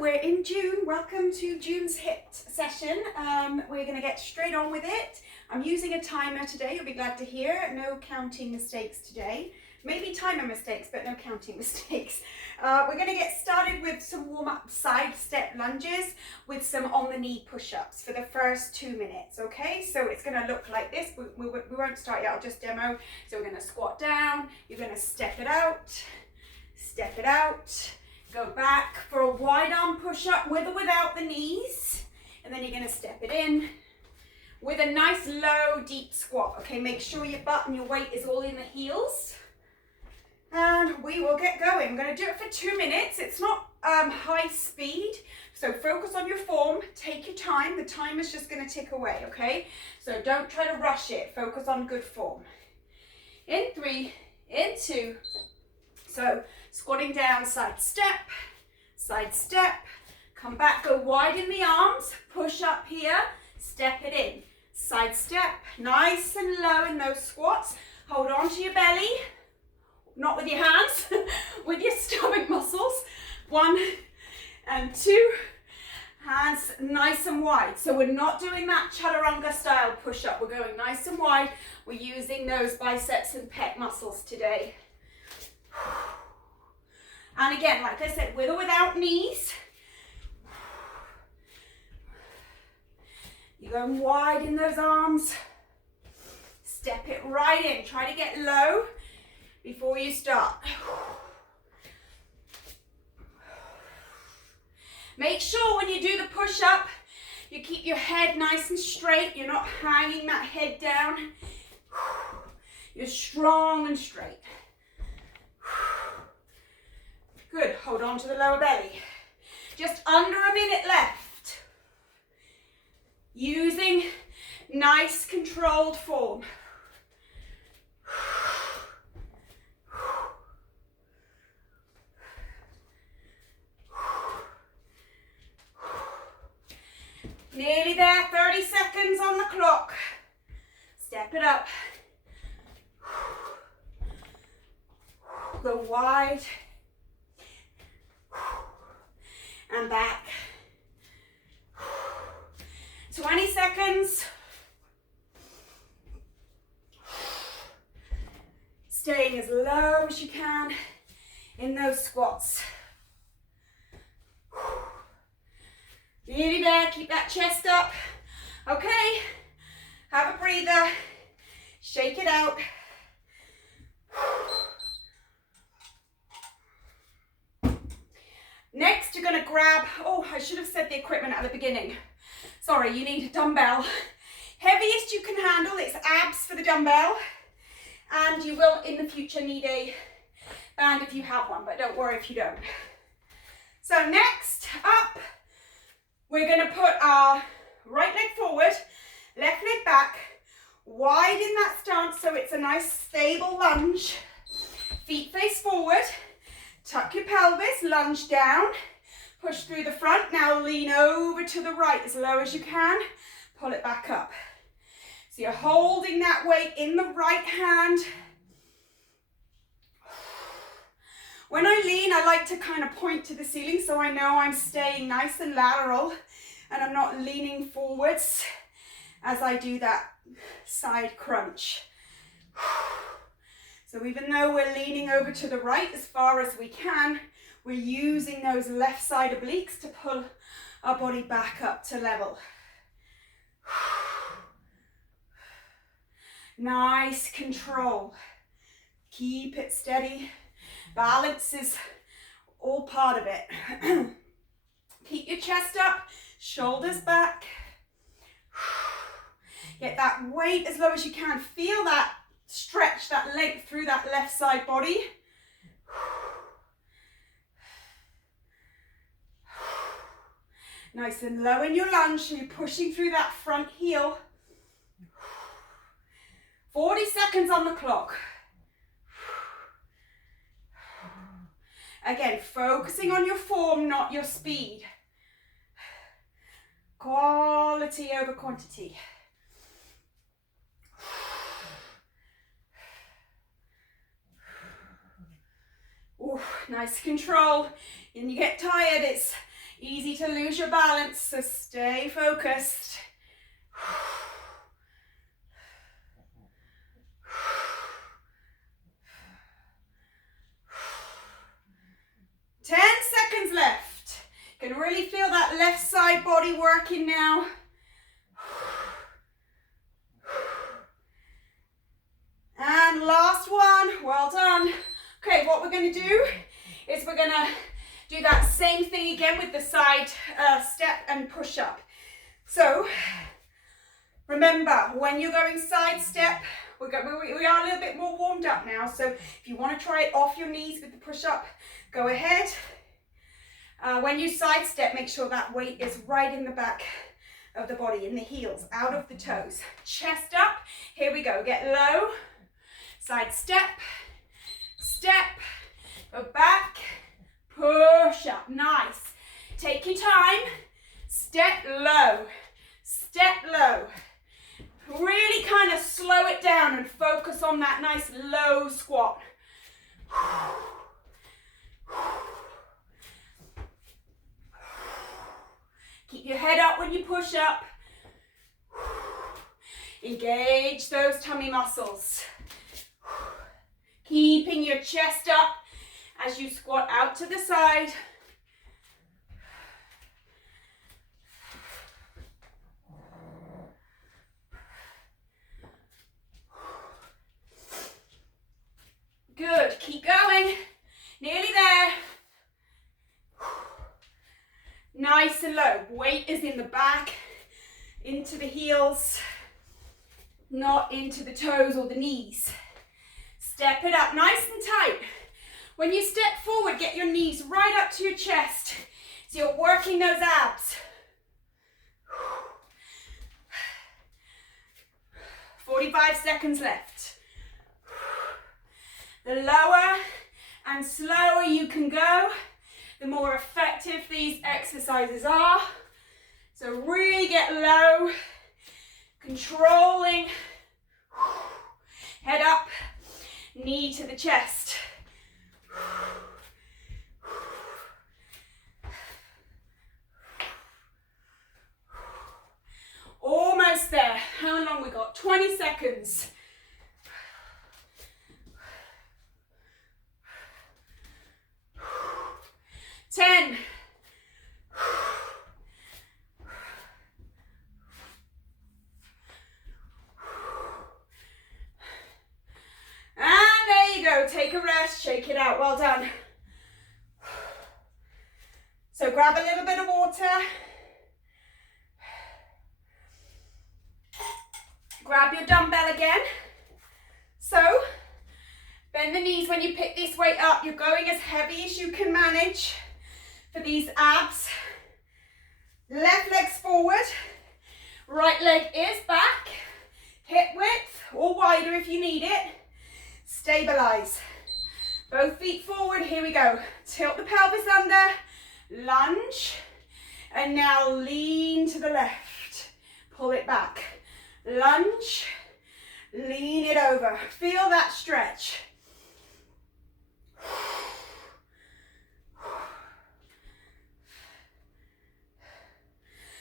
we're in June. Welcome to June's HIIT session. We're going to get straight on with it. I'm using a timer today, you'll be glad to hear. No counting mistakes today. Maybe timer mistakes, but no counting mistakes. We're going to get started with some warm-up side step lunges with some on-the-knee push-ups for the first 2 minutes, okay? So it's going to look like this. We won't start yet, I'll just demo. So we're going to squat down, you're going to step it out, go back for a wide arm push-up with or without the knees, and then you're going to step it in with a nice low deep squat. Okay, make sure your butt and your weight is all in the heels, and we will get going. I'm going to do it for 2 minutes. It's not high speed, so focus on your form, take your time. The time is just going to tick away, okay? So don't try to rush it, focus on good form. In 3, in 2, so squatting down, side step, come back, go wide in the arms, push up here, step it in, side step, nice and low in those squats, hold on to your belly, not with your hands, with your stomach muscles, 1 and 2, hands nice and wide. So we're not doing that chaturanga style push up, we're going nice and wide, we're using those biceps and pec muscles today. And again, like I said, with or without knees. You're going wide in those arms. Step it right in. Try to get low before you start. Make sure when you do the push-up, you keep your head nice and straight. You're not hanging that head down. You're strong and straight. Good, hold on to the lower belly. Just under a minute left. Using nice controlled form. Nearly there, 30 seconds on the clock. Step it up. Go wide. And back. 20 seconds. Staying as low as you can in those squats. Nearly there, keep that chest up. Okay, have a breather, shake it out. Next, you're going to grab, oh, I should have said the equipment at the beginning. Sorry, you need a dumbbell. Heaviest you can handle, it's abs for the dumbbell. And you will, in the future, need a band if you have one, but don't worry if you don't. So next up, we're going to put our right leg forward, left leg back, wide in that stance so it's a nice stable lunge. Feet face forward. Tuck your pelvis, lunge down, push through the front. Now lean over to the right as low as you can. Pull it back up. So you're holding that weight in the right hand. When I lean, I like to kind of point to the ceiling so I know I'm staying nice and lateral and I'm not leaning forwards as I do that side crunch. So even though we're leaning over to the right as far as we can, we're using those left side obliques to pull our body back up to level. Nice control. Keep it steady. Balance is all part of it. Keep your chest up, shoulders back. Get that weight as low as you can. Feel that stretch, that length through that left side body. Nice and low in your lunge, so you're pushing through that front heel. 40 seconds on the clock. Again, focusing on your form, not your speed. Quality over quantity. Ooh, nice control. And you get tired, Easy to lose your balance, so stay focused. 10 seconds left. You can really feel that left side body working now. And last one, well done. Okay, what we're going to do is we're going to do that same thing again with the side step and push up. So remember, when you're going side step, we are a little bit more warmed up now. So if you want to try it off your knees with the push up, go ahead. When you side step, make sure that weight is right in the back of the body, in the heels, out of the toes. Chest up, here we go, get low. Side step, step, go back, push up, nice. Take your time, step low, really kind of slow it down and focus on that nice low squat. Keep your head up when you push up. Engage those tummy muscles. Keeping your chest up as you squat out to the side. Good, keep going. Nearly there. Nice and low. Weight is in the back, into the heels, not into the toes or the knees. Step it up nice and tight. When you step forward, get your knees right up to your chest. So you're working those abs. 45 seconds left. The lower and slower you can go, the more effective these exercises are. So really get low, controlling, head up, knee to the chest. Almost there. How long we got? 20 seconds. Ten. And there you go. Take a rest, shake it out. Well done. So grab a little bit of water. Grab your dumbbell again. So bend the knees when you pick this weight up. You're going as heavy as you can manage for these abs. Left leg's forward, right leg is back, hip width or wider if you need it. Stabilize. Both feet forward, here we go. Tilt the pelvis under, lunge, and now lean to the left. Pull it back. Lunge, lean it over. Feel that stretch.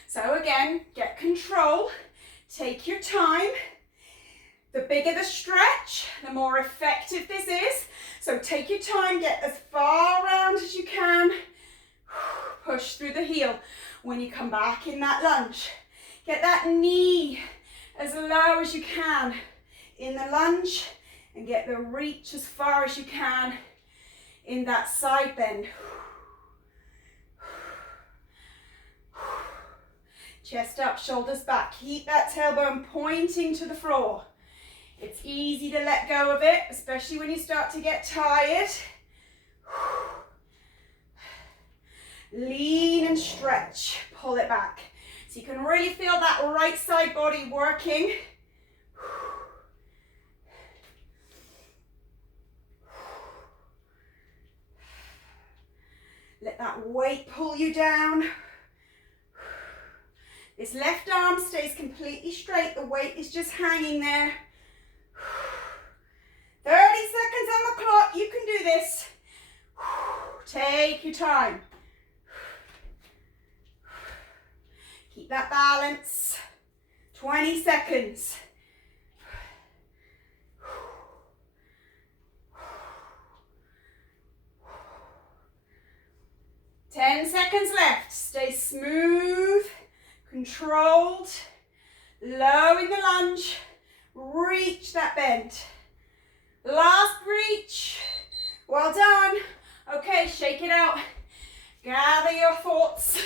So again, get control, take your time. The bigger the stretch, the more effective this is. So take your time, get as far around as you can. Push through the heel. When you come back in that lunge, get that knee as low as you can in the lunge and get the reach as far as you can in that side bend. Chest up, shoulders back. Keep that tailbone pointing to the floor. It's easy to let go of it, especially when you start to get tired. Lean and stretch. Pull it back. So you can really feel that right side body working. Let that weight pull you down. This left arm stays completely straight. The weight is just hanging there. 30 seconds on the clock. You can do this. Take your time. Keep that balance. 20 seconds. Ten seconds left. Stay smooth, controlled, low in the lunge. Reach that bend. Last reach. Well done. Okay, shake it out. Gather your thoughts.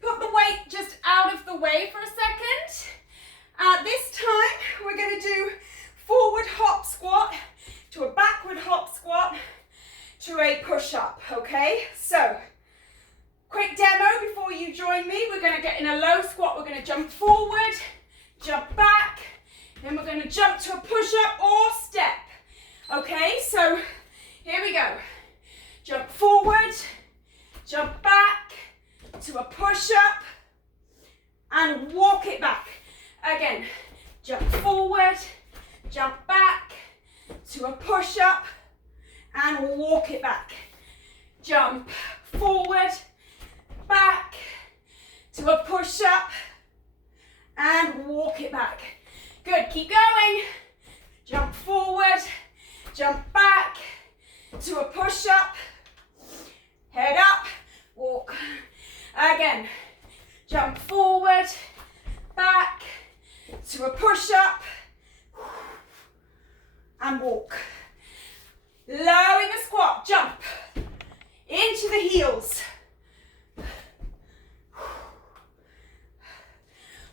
Put the weight just out of the way for a second. This time, we're going to do forward hop squat to a backward hop squat to a push-up, okay? So, quick demo before you join me. We're going to get in a low squat. We're going to jump forward, jump back, then we're going to jump to a push-up or step. Okay, so here we go. Jump forward, jump back to a push-up, and walk it back. Again, jump forward, jump back to a push-up, and walk it back. Jump forward, back to a push-up, and walk it back. Good, keep going. Jump forward, jump back to a push-up, head up, walk. Again, jump forward, back to a push-up, and walk. Low in the squat, jump into the heels.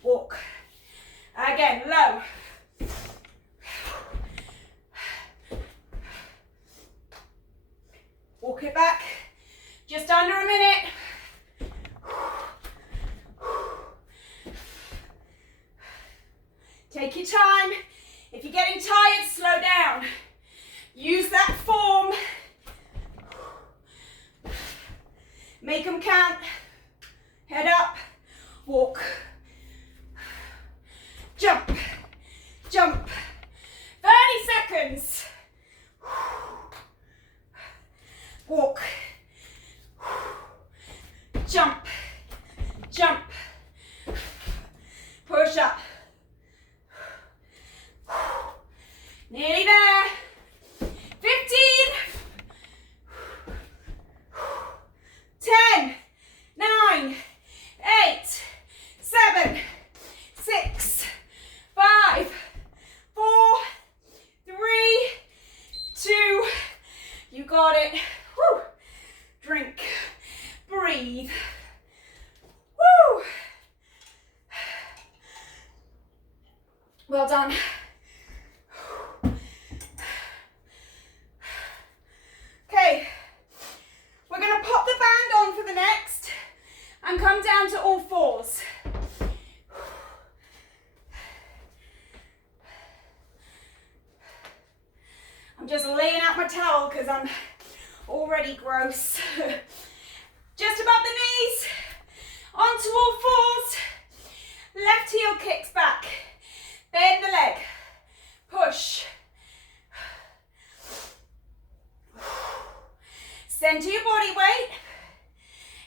Walk. Again, low. Walk it back. Just under a minute. Take your time. If you're getting tired, slow down. Use that form. Make them count. Head up. Walk. Jump. Jump. 30 seconds. Walk. Jump. Jump. Push up. Nearly there. 15. 10. 9. 8. 7. 6. 5. 4. 3. 2. You got it. Woo. Drink. Breathe. Woo. Well done. Okay, we're going to pop the band on for the next and come down to all fours. I'm just laying out my towel because I'm already gross. Just above the knees, onto all fours. Left heel kicks back. Bend the leg. Push. Center your body weight.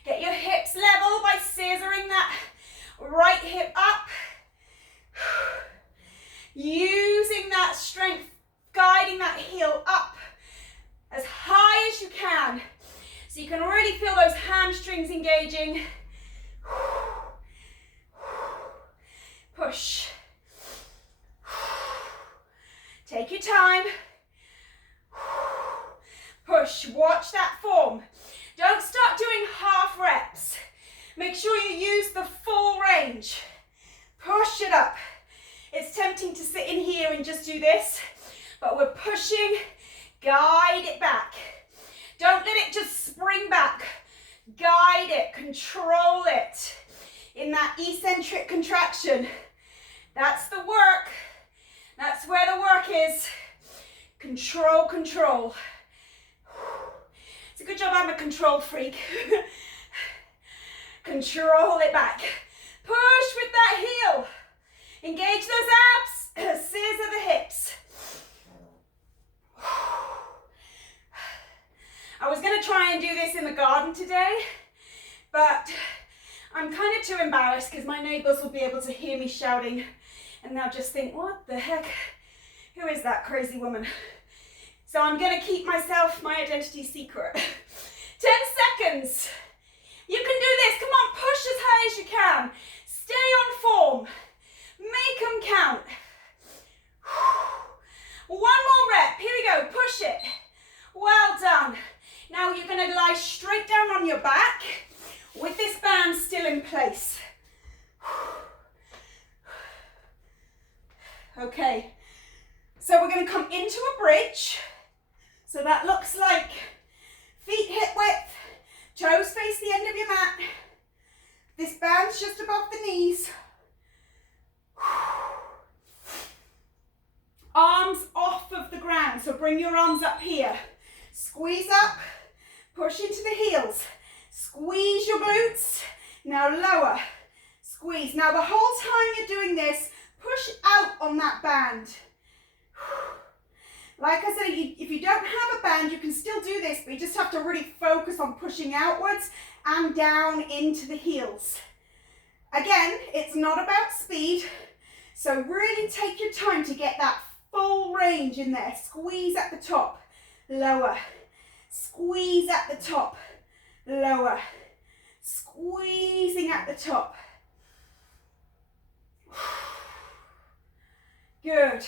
Get your hips level by scissoring that right hip up. Using that strength, guiding that heel up as high as you can. So you can really feel those hamstrings engaging. Push. Take your time. Push. Watch that form. Don't start doing half reps. Make sure you use the full range. Push it up. It's tempting to sit in here and just do this, but we're pushing. Guide it back. Don't let it just spring back. Guide it. Control it. In that eccentric contraction. That's the work. That's where the work is. Control, control. It's a good job I'm a control freak. Control it back. Push with that heel. Engage those abs. Scissor the hips. I was going to try and do this in the garden today, but I'm kind of too embarrassed because my neighbours will be able to hear me shouting and they'll just think, what the heck? Who is that crazy woman? So I'm going to keep my identity secret. 10 seconds. You can do this. Come on, push as high as you can. Stay on form. Make them count. One more rep. Here we go. Push it. Well done. Now you're going to lie straight down on your back with this band still in place. Okay. So we're going to come into a bridge. So that looks like feet hip width, toes face the end of your mat. This band's just above the knees. Arms off of the ground, so bring your arms up here. Squeeze up, push into the heels. Squeeze your glutes. Now lower, squeeze. Now the whole time you're doing this, push out on that band. Like I said, if you don't have a band, you can still do this, but you just have to really focus on pushing outwards and down into the heels. Again, it's not about speed, so really take your time to get that full range in there. Squeeze at the top, lower. Squeeze at the top, lower. Squeezing at the top. Good.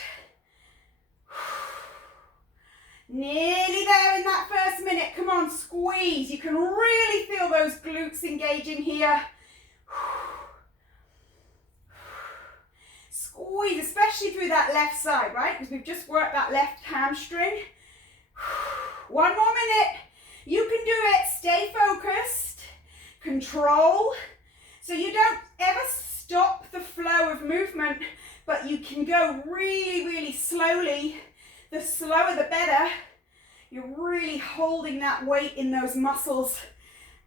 Nearly there in that first minute. Come on, squeeze. You can really feel those glutes engaging here. Squeeze, especially through that left side, right? Because we've just worked that left hamstring. One more minute. You can do it. Stay focused. Control. So you don't ever stop the flow of movement, but you can go really, really slowly. The slower the better. You're really holding that weight in those muscles.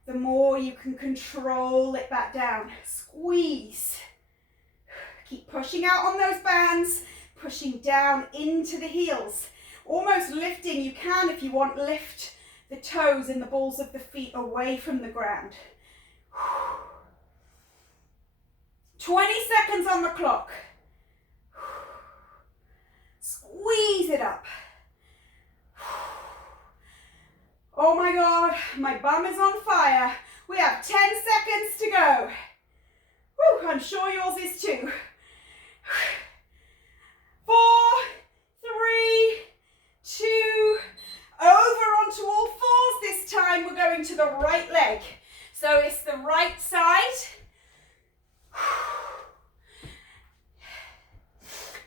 The more you can control it back down. Squeeze. Keep pushing out on those bands, pushing down into the heels. Almost lifting, you can if you want, lift the toes and the balls of the feet away from the ground. 20 seconds on the clock. Squeeze it up. Oh my God, my bum is on fire. We have 10 seconds to go. Whew, I'm sure yours is too. 4, 3, 2, over onto all fours this time. We're going to the right leg. So it's the right side.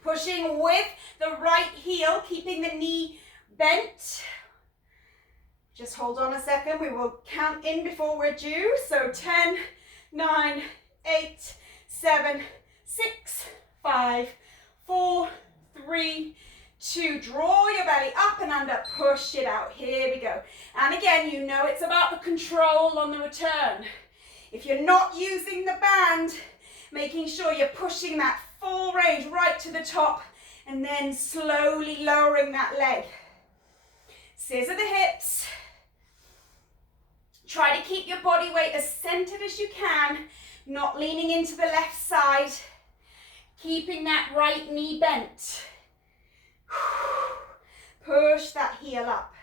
Pushing with the right heel, keeping the knee bent. Just hold on a second. We will count in before we're due. So 10, 9, 8, 7, 6, 5, 4, 3, 2. Draw your belly up and under. Push it out. Here we go. And again, you know it's about the control on the return. If you're not using the band, making sure you're pushing that full range right to the top and then slowly lowering that leg. Scissor the hips. Try to keep your body weight as centered as you can, not leaning into the left side, keeping that right knee bent. Push that heel up.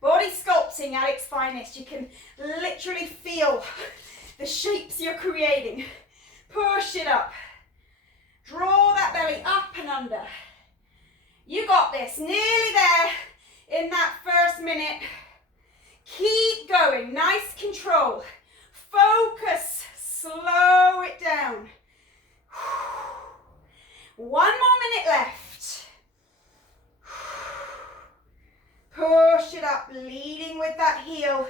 Body sculpting at its finest. You can literally feel the shapes you're creating. Push it up. Draw that belly up and under. You got this. Nearly there in that first minute. Keep going. Nice control. Focus. Slow it down. One more minute left. Push it up. Leading with that heel.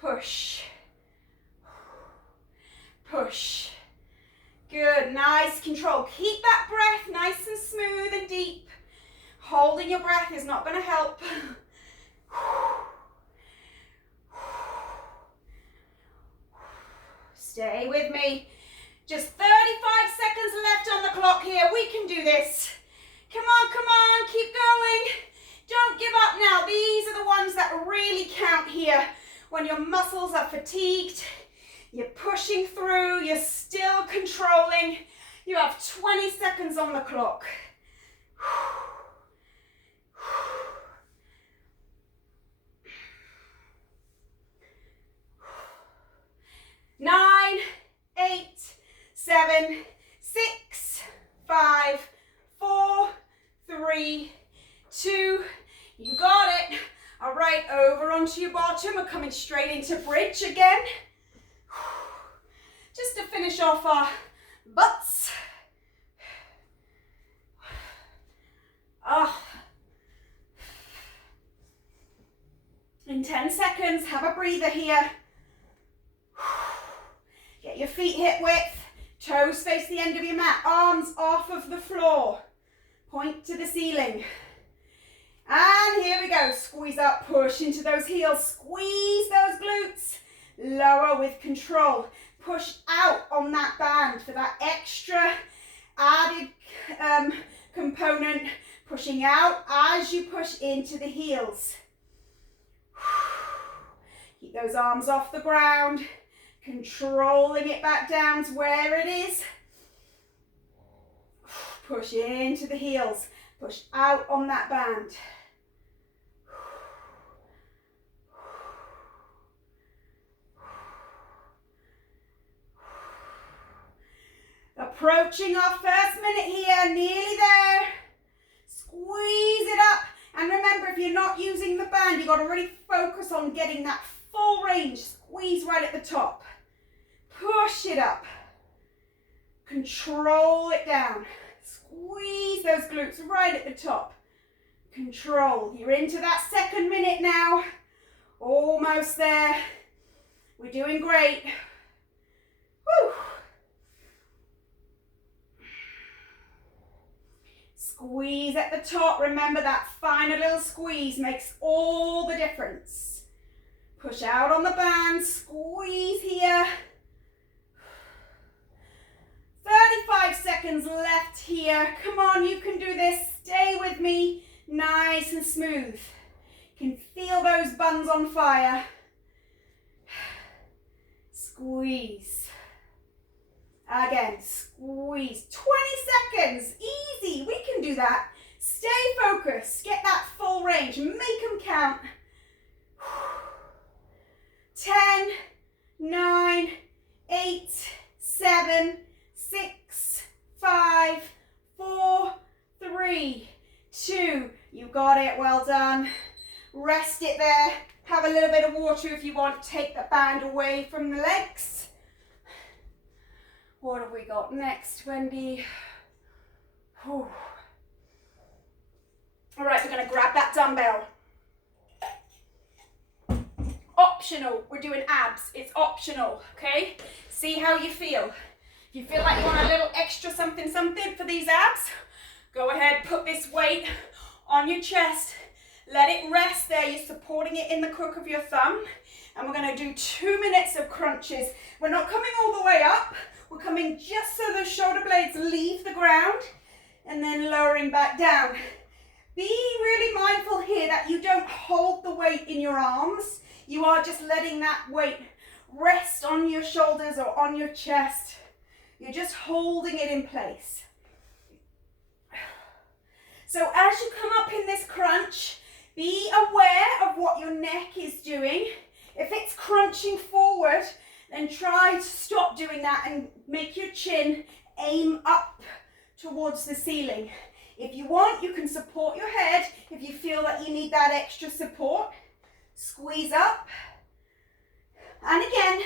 Push. Push. Good, nice control. Keep that breath nice and smooth and deep. Holding your breath is not going to help. Stay with me. Just 35 seconds left on the clock here. We can do this. Come on, keep going. Don't give up now. These are the ones that really count here when your muscles are fatigued. You're pushing through, you're still controlling. You have 20 seconds on the clock. 9, 8, 7, 6, 5, 4, 3, 2, you got it. All right, over onto your bottom. We're coming straight into bridge again. Just to finish off our butts. In 10 seconds, have a breather here. Get your feet hip width, toes face the end of your mat, arms off of the floor. Point to the ceiling. And here we go, squeeze up, push into those heels, squeeze those glutes, lower with control. Push out on that band for that extra added component, pushing out as you push into the heels. Keep those arms off the ground, controlling it back down to where it is. Push into the heels, push out on that band. Approaching our first minute here, nearly there. Squeeze it up. And remember, if you're not using the band, you've got to really focus on getting that full range. Squeeze right at the top. Push it up. Control it down. Squeeze those glutes right at the top. Control. You're into that second minute now. Almost there. We're doing great. Woo. Squeeze at the top. Remember that final little squeeze makes all the difference. Push out on the band. Squeeze here. 35 seconds left here. Come on, you can do this. Stay with me. Nice and smooth. You can feel those buns on fire. Squeeze. Again, squeeze. 20 seconds. Easy. We can do that. Stay focused. Get that full range. Make them count. 10, 9, 8, 7, 6, 5, 4, 3, 2. You got it. Well done. Rest it there. Have a little bit of water if you want. Take the band away from the legs. What have we got next, Wendy? Whew. All right, we're going to grab that dumbbell. Optional. We're doing abs. It's optional, okay? See how you feel. If you feel like you want a little extra something for these abs, go ahead, put this weight on your chest. Let it rest there. You're supporting it in the crook of your thumb. And we're going to do 2 minutes of crunches. We're not coming all the way up. We're coming just so the shoulder blades leave the ground and then lowering back down. Be really mindful here that you don't hold the weight in your arms. You are just letting that weight rest on your shoulders or on your chest. You're just holding it in place. So as you come up in this crunch, be aware of what your neck is doing. If it's crunching forward, then try to stop doing that and make your chin aim up towards the ceiling. If you want, you can support your head if you feel that you need that extra support. Squeeze up. And again,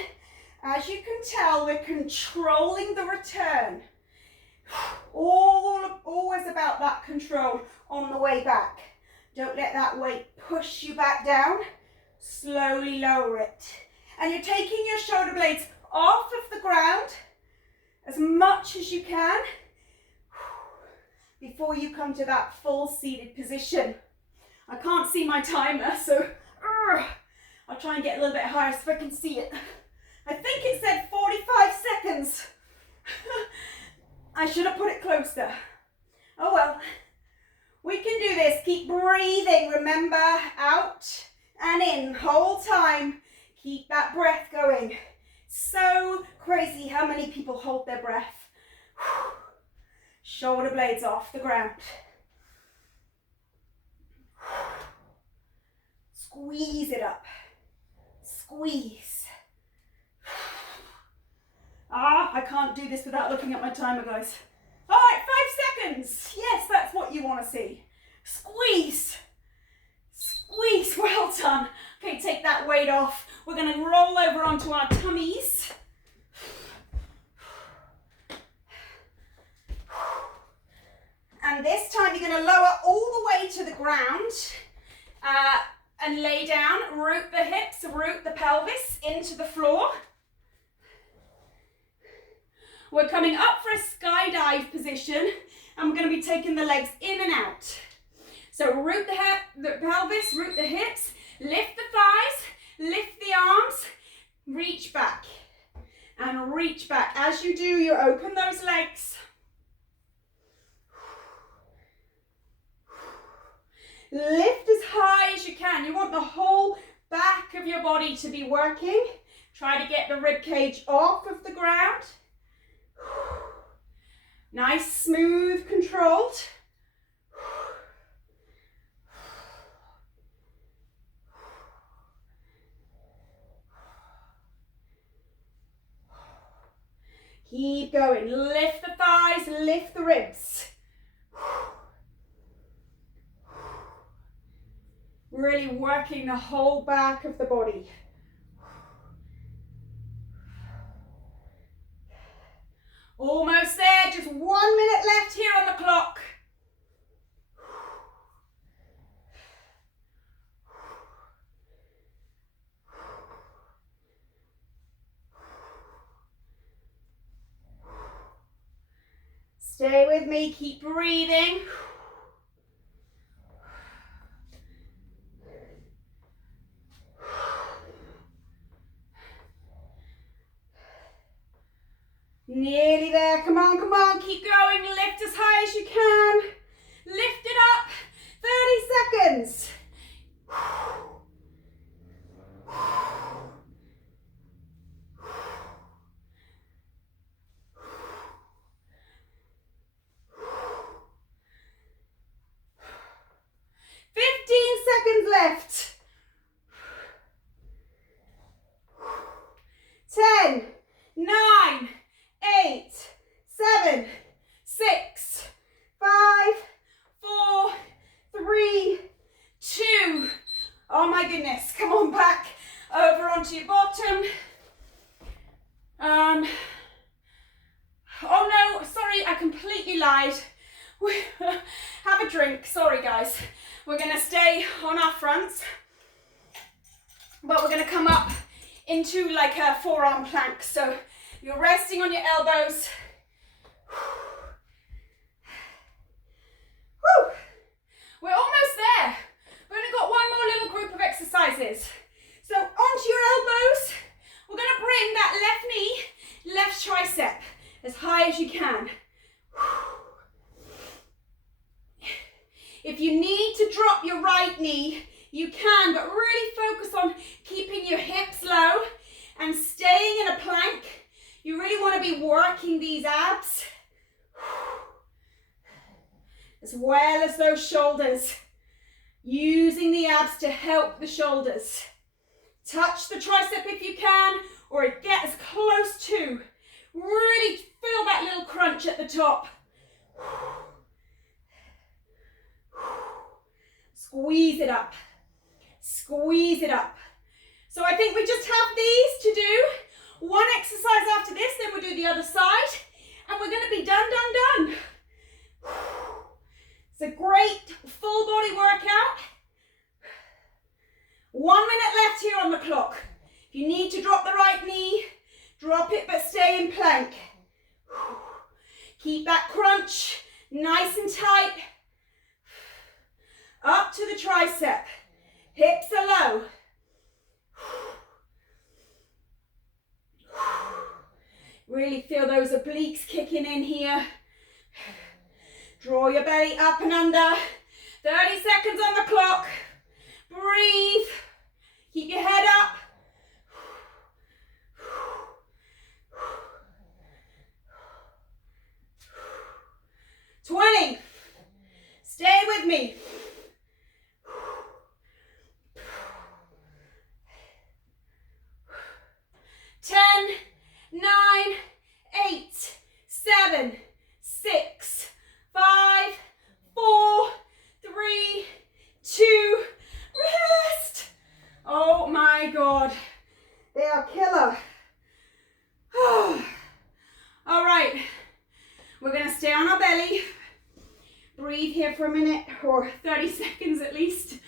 as you can tell, we're controlling the return. Always about that control on the way back. Don't let that weight push you back down. Slowly lower it. And you're taking your shoulder blades off of the ground as much as you can before you come to that full seated position. I can't see my timer, so I'll try and get a little bit higher so if I can see it. I think it said 45 seconds. I should have put it closer. Oh well. We can do this. Keep breathing. Remember, out and in. Whole time. Keep that breath going. So crazy how many people hold their breath. Shoulder blades off the ground. Squeeze it up. Squeeze. I can't do this without looking at my timer, guys. All right, 5 seconds. Yes, that's what you want to see. Squeeze. Squeeze, well done. Okay, take that weight off. We're going to roll over onto our tummies. And this time you're going to lower all the way to the ground and lay down. Root the hips, root the pelvis into the floor. We're coming up for a skydive position and we're going to be taking the legs in and out. So root the pelvis, root the hips, lift the thighs, lift the arms, reach back and reach back. As you do, you open those legs. Lift as high as you can. You want the whole back of your body to be working. Try to get the rib cage off of the ground. Nice, smooth, controlled. Keep going. Lift the thighs, lift the ribs. Really working the whole back of the body. Almost there, just 1 minute left here on the clock. Stay with me, keep breathing. Nearly there, come on, keep going, lift as high as you can. Lift it up, 30 seconds. Left. 10, 9, 8, 7, 6, 5, 4, 3, 2. Oh my goodness. Come on back over onto your bottom. Oh no, sorry, I completely lied. Have a drink. Sorry guys. We're going to stay on our fronts, but we're going to come up into like a forearm plank. So you're resting on your elbows. Woo. We're almost there. We've only got one more little group of exercises. So onto your elbows. We're going to bring that left knee, left tricep as high as you can. If you need to drop your right knee, you can, but really focus on keeping your hips low and staying in a plank. You really want to be working these abs, as well as those shoulders. Using the abs to help the shoulders. Touch the tricep if you can, or get as close to. Really feel that little crunch at the top. Squeeze it up. Squeeze it up. So I think we just have these to do. One exercise after this, then we'll do the other side. And we're going to be done. It's a great full body workout. 1 minute left here on the clock. If you need to drop the right knee, drop it, but stay in plank. Keep that crunch nice and tight. Up to the tricep. Hips are low. Really feel those obliques kicking in here. Draw your belly up and under. 30 seconds on the clock. Breathe. Keep your head up. They are killer. All right, we're gonna stay on our belly. Breathe here for a minute or 30 seconds at least.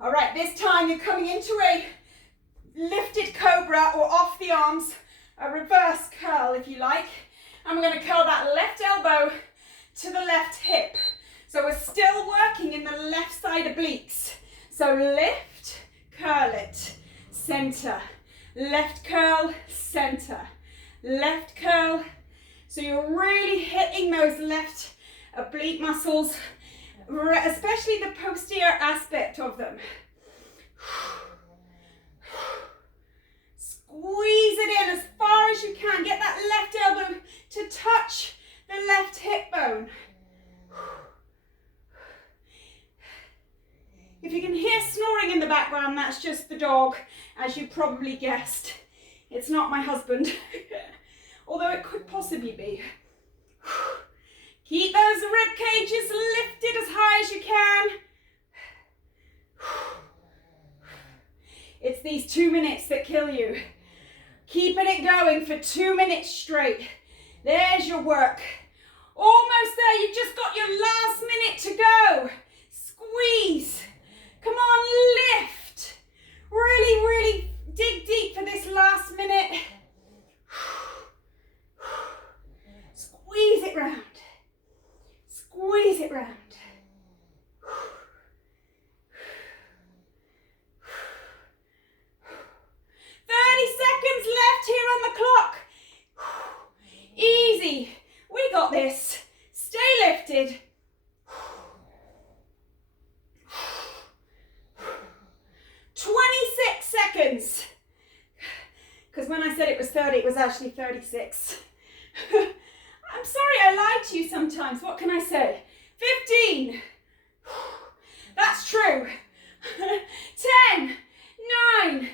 All right, this time you're coming into a lifted cobra or off the arms, a reverse curl if you like. And we're going to curl that left elbow to the left hip. So we're still working in the left side obliques. So lift, curl it, center, left curl, center, left curl. So you're really hitting those left oblique muscles, especially the posterior aspect of them. Squeeze it in as far as you can. Get that left elbow to touch the left hip bone. If you can hear snoring in the background, that's just the dog, as you probably guessed. It's not my husband, although it could possibly be. Keep those rib cages lifted as high as you can. It's these 2 minutes that kill you. Keeping it going for 2 minutes straight. There's your work. Almost there, you've just got your last minute to go. Squeeze. Come on, lift. Really, really dig deep for this last minute. Squeeze it round. Squeeze it round. 30 seconds left here on the clock. Easy. We got this. Stay lifted. 26 seconds. Because when I said it was 30, it was actually 36. I'm sorry, I lied to you sometimes. What can I say? 15. That's true. 10, 9,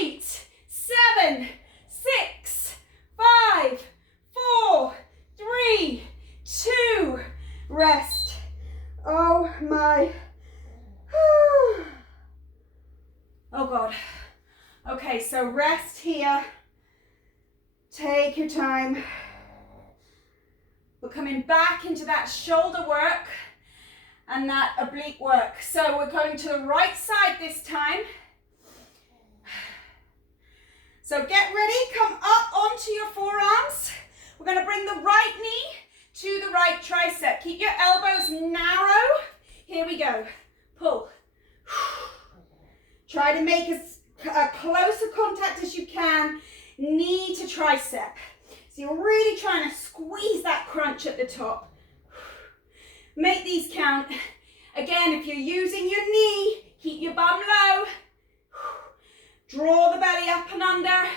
8, 7, 6, 5, 4, 3, 2, rest. Oh my. Oh God. Okay, so rest here. Take your time. We're coming back into that shoulder work and that oblique work. So we're going to the right side this time. So get ready, come up onto your forearms. We're going to bring the right knee to the right tricep. Keep your elbows narrow. Here we go. Pull. Try to make as closer contact as you can, knee to tricep. So you're really trying to squeeze that crunch at the top. Make these count. Again, if you're using your knee, keep your bum low. Draw the belly up and under.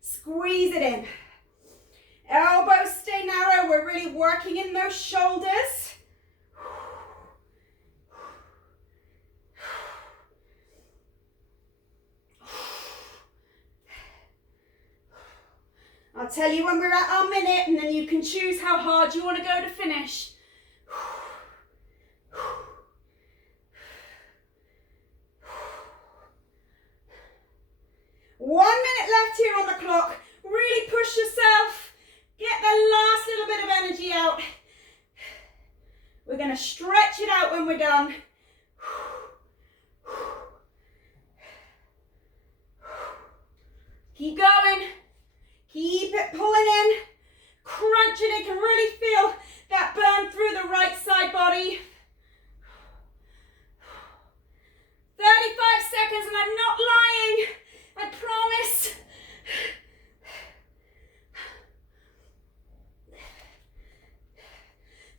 Squeeze it in. Elbows stay narrow. We're really working in those shoulders. I'll tell you when we're at our minute, and then you can choose how hard you want to go to finish. 1 minute left here on the clock. Really push yourself. Get the last little bit of energy out. We're going to stretch it out when we're done. Keep going. Keep it pulling in. Crunching it. You can really feel that burn through the right side body. 35 seconds, and I'm not lying. I promise.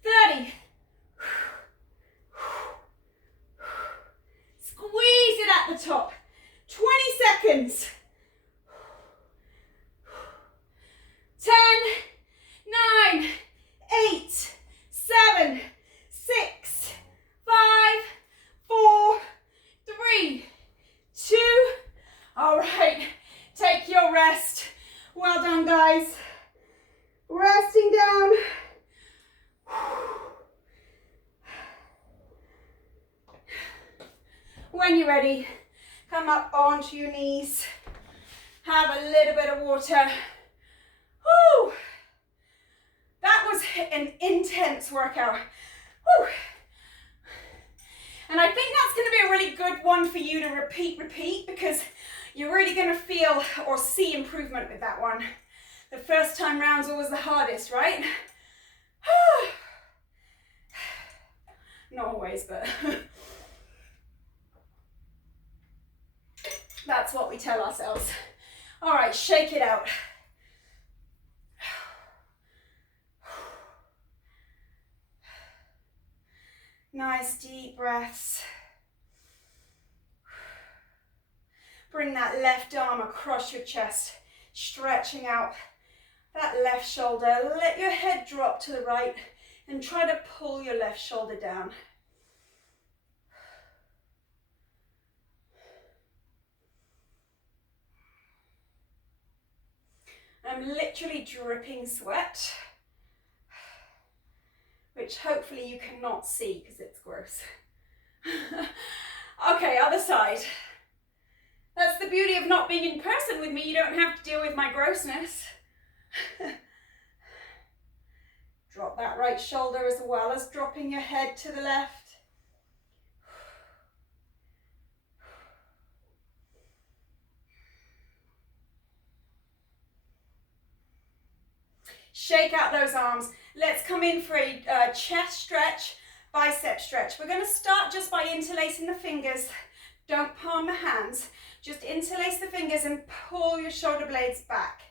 30. Squeeze it at the top. 20 seconds. 10, 9, 8, 7, 6, 5, 4, 3, 2. All right, take your rest. Well done, guys. Resting down. When you're ready, come up onto your knees. Have a little bit of water. Woo! That was an intense workout. Woo! And I think that's going to be a really good one for you to repeat, because you're really going to feel or see improvement with that one. The first time round's always the hardest, right? Not always, but that's what we tell ourselves. All right, shake it out. Nice deep breaths. Bring that left arm across your chest, stretching out that left shoulder. Let your head drop to the right and try to pull your left shoulder down. I'm literally dripping sweat, which hopefully you cannot see because it's gross. Okay, other side. That's the beauty of not being in person with me. You don't have to deal with my grossness. Drop that right shoulder as well as dropping your head to the left. Shake out those arms. Let's come in for a chest stretch, bicep stretch. We're going to start just by interlacing the fingers. Don't palm the hands. Just interlace the fingers and pull your shoulder blades back.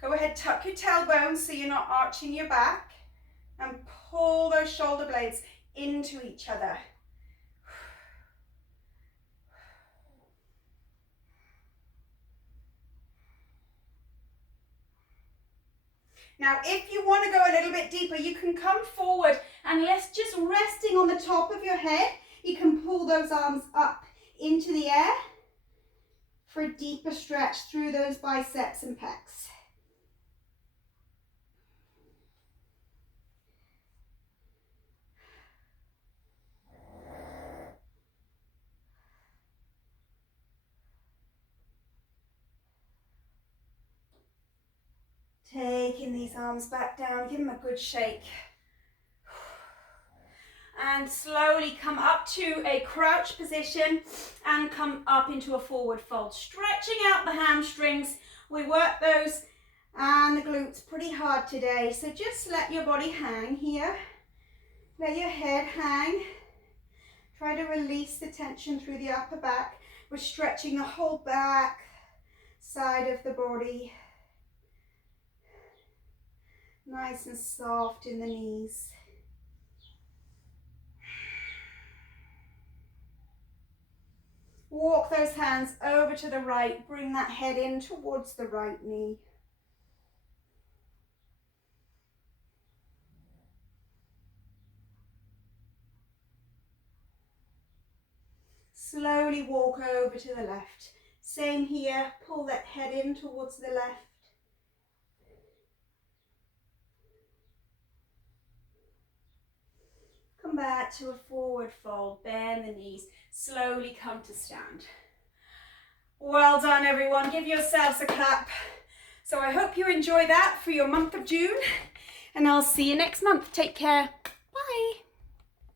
Go ahead, tuck your tailbone so you're not arching your back, and pull those shoulder blades into each other. Now, if you want to go a little bit deeper, you can come forward and let's just resting on the top of your head. You can pull those arms up into the air for a deeper stretch through those biceps and pecs. Taking these arms back down, give them a good shake. And slowly come up to a crouch position and come up into a forward fold. Stretching out the hamstrings. We work those and the glutes pretty hard today. So just let your body hang here. Let your head hang. Try to release the tension through the upper back. We're stretching the whole back side of the body. Nice and soft in the knees. Walk those hands over to the right. Bring that head in towards the right knee. Slowly walk over to the left. Same here. Pull that head in towards the left. Come back to a forward fold, bend the knees, slowly come to stand. Well done everyone, give yourselves a clap. So I hope you enjoy that for your month of June, and I'll see you next month. Take care, bye.